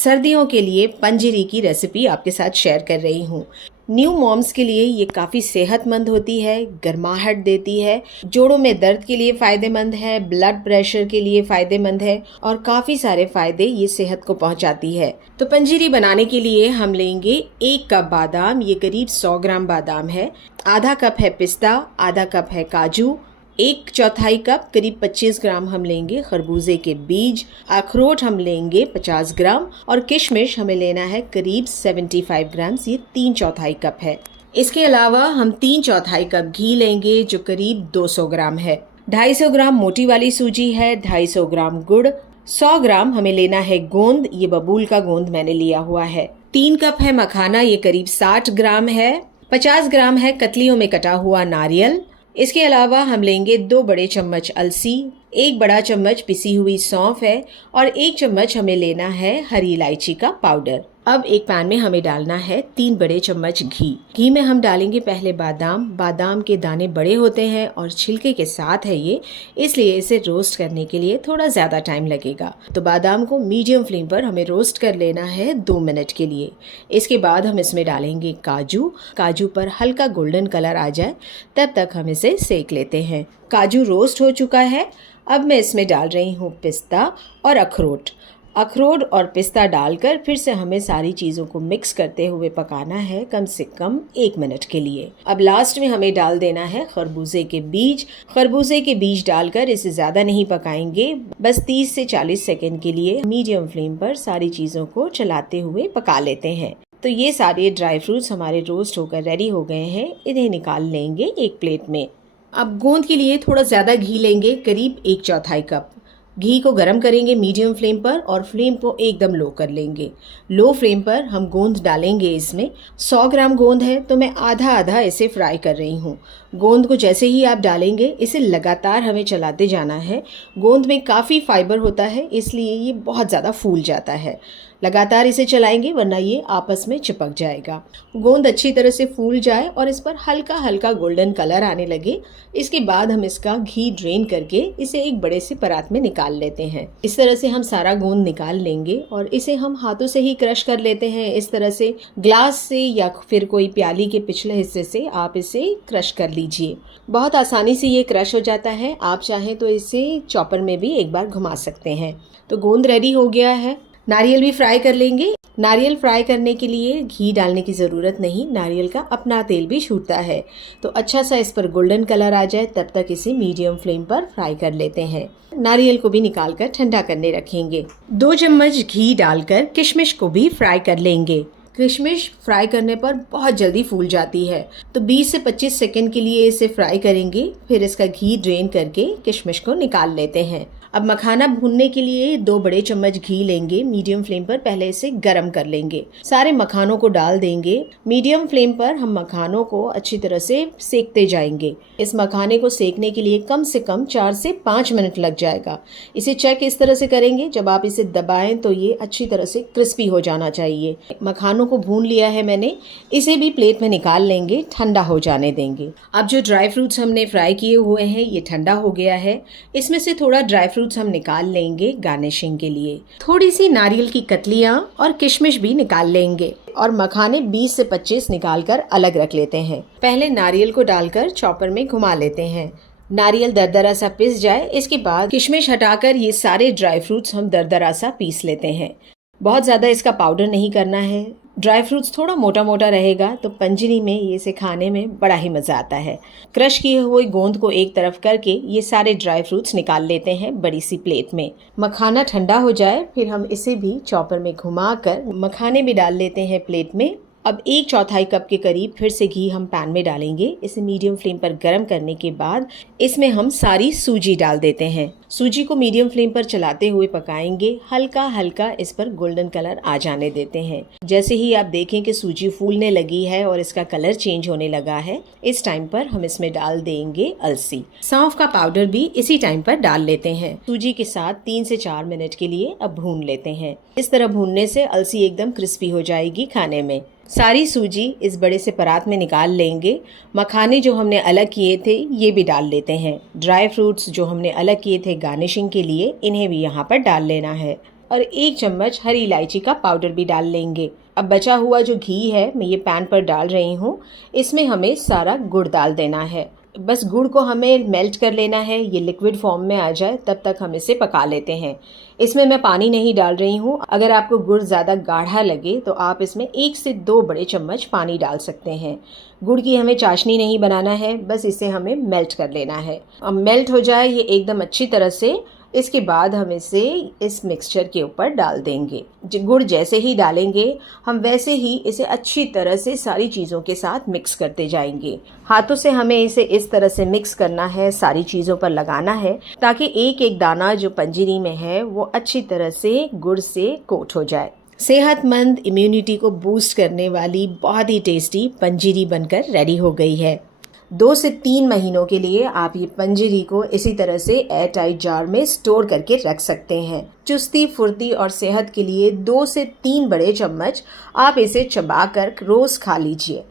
सर्दियों के लिए पंजीरी की रेसिपी आपके साथ शेयर कर रही हूँ। न्यू मॉम्स के लिए ये काफ़ी सेहतमंद होती है, गर्माहट देती है, जोड़ों में दर्द के लिए फ़ायदेमंद है, ब्लड प्रेशर के लिए फ़ायदेमंद है और काफ़ी सारे फ़ायदे ये सेहत को पहुंचाती है। तो पंजीरी बनाने के लिए हम लेंगे 1 कप बादाम, ये करीब 100 ग्राम बादाम है, आधा कप है पिस्ता, आधा कप है काजू, 1/4 कप करीब 25 ग्राम हम लेंगे खरबूजे के बीज, अखरोट हम लेंगे 50 ग्राम और किशमिश हमें लेना है करीब 75 ग्राम, ये 3/4 कप है। इसके अलावा हम 3/4 कप घी लेंगे जो करीब 200 ग्राम है। 250 ग्राम मोटी वाली सूजी है, 250 ग्राम गुड़, 100 ग्राम हमें लेना है गोंद, ये बबूल का गोंद मैंने लिया हुआ है। 3 कप है मखाना, ये करीब 60 ग्राम है। 50 ग्राम है कतलियों में कटा हुआ नारियल। इसके अलावा हम लेंगे 2 बड़े चम्मच अलसी, 1 बड़ा चम्मच पिसी हुई सौंफ है और 1 चम्मच हमें लेना है हरी इलायची का पाउडर। अब एक पैन में हमें डालना है 3 बड़े चम्मच घी। घी में हम डालेंगे पहले बादाम। बादाम के दाने बड़े होते हैं और छिलके के साथ है ये, इसलिए इसे रोस्ट करने के लिए थोड़ा ज़्यादा टाइम लगेगा। तो बादाम को मीडियम फ्लेम पर हमें रोस्ट कर लेना है 2 मिनट के लिए। इसके बाद हम इसमें डालेंगे काजू। काजू पर हल्का गोल्डन कलर आ जाए तब तक हम इसे सेक लेते हैं। काजू रोस्ट हो चुका है। अब मैं इसमें डाल रही हूँ पिस्ता और अखरोट। अखरोट और पिस्ता डालकर फिर से हमें सारी चीज़ों को मिक्स करते हुए पकाना है कम से कम 1 मिनट के लिए। अब लास्ट में हमें डाल देना है खरबूजे के बीज। खरबूजे के बीज डालकर इसे ज़्यादा नहीं पकाएंगे, बस 30 से 40 सेकेंड के लिए मीडियम फ्लेम पर सारी चीज़ों को चलाते हुए पका लेते हैं। तो ये सारे ड्राई फ्रूट्स हमारे रोस्ट होकर रेडी हो गए हैं, इन्हें निकाल लेंगे एक प्लेट में। अब गोंद के लिए थोड़ा ज़्यादा घी लेंगे, करीब 1/4 कप। घी को गरम करेंगे मीडियम फ्लेम पर और फ्लेम को एकदम लो कर लेंगे। लो फ्लेम पर हम गोंद डालेंगे। इसमें 100 ग्राम गोंद है तो मैं आधा आधा इसे फ्राई कर रही हूँ। गोंद को जैसे ही आप डालेंगे इसे लगातार हमें चलाते जाना है। गोंद में काफ़ी फाइबर होता है इसलिए ये बहुत ज़्यादा फूल जाता है। लगातार इसे चलाएंगे वरना ये आपस में चिपक जाएगा। गोंद अच्छी तरह से फूल जाए और इस पर हल्का हल्का गोल्डन कलर आने लगे, इसके बाद हम इसका घी ड्रेन करके इसे एक बड़े से परात में निकाल लेते हैं। इस तरह से हम सारा गोंद निकाल लेंगे और इसे हम हाथों से ही क्रश कर लेते हैं। इस तरह से ग्लास से या फिर कोई प्याली के पिछले हिस्से से आप इसे क्रश कर लीजिए। बहुत आसानी से ये क्रश हो जाता है। आप चाहें तो इसे चॉपर में भी एक बार घुमा सकते हैं। तो गोंद रेडी हो गया है। नारियल भी फ्राई कर लेंगे। नारियल फ्राई करने के लिए घी डालने की ज़रूरत नहीं, नारियल का अपना तेल भी छूटता है। तो अच्छा सा इस पर गोल्डन कलर आ जाए तब तक इसे मीडियम फ्लेम पर फ्राई कर लेते हैं। नारियल को भी निकाल कर ठंडा करने रखेंगे। 2 चम्मच घी डालकर किशमिश को भी फ्राई कर लेंगे। किशमिश फ्राई करने पर बहुत जल्दी फूल जाती है, तो 20 से 25 सेकंड के लिए इसे फ्राई करेंगे। फिर इसका घी ड्रेन करके किशमिश को निकाल लेते हैं। अब मखाना भूनने के लिए 2 बड़े चम्मच घी लेंगे। मीडियम फ्लेम पर पहले इसे गरम कर लेंगे। सारे मखानों को डाल देंगे। मीडियम फ्लेम पर हम मखानों को अच्छी तरह से सेकते जाएंगे। इस मखाने को सेकने के लिए कम से कम 4 से 5 मिनट लग जाएगा। इसे चेक इस तरह से करेंगे, जब आप इसे दबाएं तो ये अच्छी तरह से क्रिस्पी हो जाना चाहिए। मखानों को भून लिया है मैंने, इसे भी प्लेट में निकाल लेंगे, ठंडा हो जाने देंगे। अब जो ड्राई फ्रूट्स हमने फ्राई किए हुए हैं ये ठंडा हो गया है। इसमें से थोड़ा ड्राई फ्रूट्स हम निकाल लेंगे गार्निशिंग के लिए। थोड़ी सी नारियल की कतलियां और किशमिश भी निकाल लेंगे और मखाने 20 से 25 निकालकर अलग रख लेते हैं। पहले नारियल को डालकर चॉपर में घुमा लेते हैं। नारियल दरदरा सा पिस जाए, इसके बाद किशमिश हटाकर ये सारे ड्राई फ्रूट्स हम दरदरा सा पीस लेते हैं। बहुत ज़्यादा इसका पाउडर नहीं करना है। ड्राई फ्रूट्स थोड़ा मोटा मोटा रहेगा तो पंजरी में ये इसे खाने में बड़ा ही मज़ा आता है। क्रश किए हुए गोंद को एक तरफ करके ये सारे ड्राई फ्रूट्स निकाल लेते हैं बड़ी सी प्लेट में। मखाना ठंडा हो जाए फिर हम इसे भी चॉपर में घुमाकर मखाने भी डाल लेते हैं प्लेट में। अब 1/4 कप के करीब फिर से घी हम पैन में डालेंगे। इसे मीडियम फ्लेम पर गर्म करने के बाद इसमें हम सारी सूजी डाल देते हैं। सूजी को मीडियम फ्लेम पर चलाते हुए पकाएंगे। हल्का हल्का इस पर गोल्डन कलर आ जाने देते हैं। जैसे ही आप देखें कि सूजी फूलने लगी है और इसका कलर चेंज होने लगा है, इस टाइम पर हम इसमें डाल देंगे अलसी। सौंफ का पाउडर भी इसी टाइम पर डाल लेते हैं। सूजी के साथ 3 से 4 मिनट के लिए अब भून लेते हैं। इस तरह भूनने से अलसी एकदम क्रिस्पी हो जाएगी खाने में। सारी सूजी इस बड़े से परात में निकाल लेंगे। मखाने जो हमने अलग किए थे ये भी डाल लेते हैं। ड्राई फ्रूट्स जो हमने अलग किए थे गार्निशिंग के लिए, इन्हें भी यहाँ पर डाल लेना है। और 1 चम्मच हरी इलायची का पाउडर भी डाल लेंगे। अब बचा हुआ जो घी है मैं ये पैन पर डाल रही हूँ। इसमें हमें सारा गुड़ डाल देना है। बस गुड़ को हमें मेल्ट कर लेना है, ये लिक्विड फॉर्म में आ जाए तब तक हम इसे पका लेते हैं। इसमें मैं पानी नहीं डाल रही हूँ। अगर आपको गुड़ ज़्यादा गाढ़ा लगे तो आप इसमें 1 से 2 बड़े चम्मच पानी डाल सकते हैं। गुड़ की हमें चाशनी नहीं बनाना है, बस इसे हमें मेल्ट कर लेना है। अब मेल्ट हो जाए ये एकदम अच्छी तरह से, इसके बाद हम इसे इस मिक्सचर के ऊपर डाल देंगे। गुड़ जैसे ही डालेंगे हम वैसे ही इसे अच्छी तरह से सारी चीज़ों के साथ मिक्स करते जाएंगे। हाथों से हमें इसे इस तरह से मिक्स करना है, सारी चीज़ों पर लगाना है ताकि एक एक दाना जो पंजीरी में है वो अच्छी तरह से गुड़ से कोट हो जाए। सेहतमंद इम्यूनिटी को बूस्ट करने वाली बहुत ही टेस्टी पंजीरी बनकर रेडी हो गई है। 2 से 3 महीनों के लिए आप ये पंजीरी को इसी तरह से एयर टाइट जार में स्टोर करके रख सकते हैं। चुस्ती, फुर्ती और सेहत के लिए 2 से 3 बड़े चम्मच आप इसे चबाकर रोज खा लीजिए।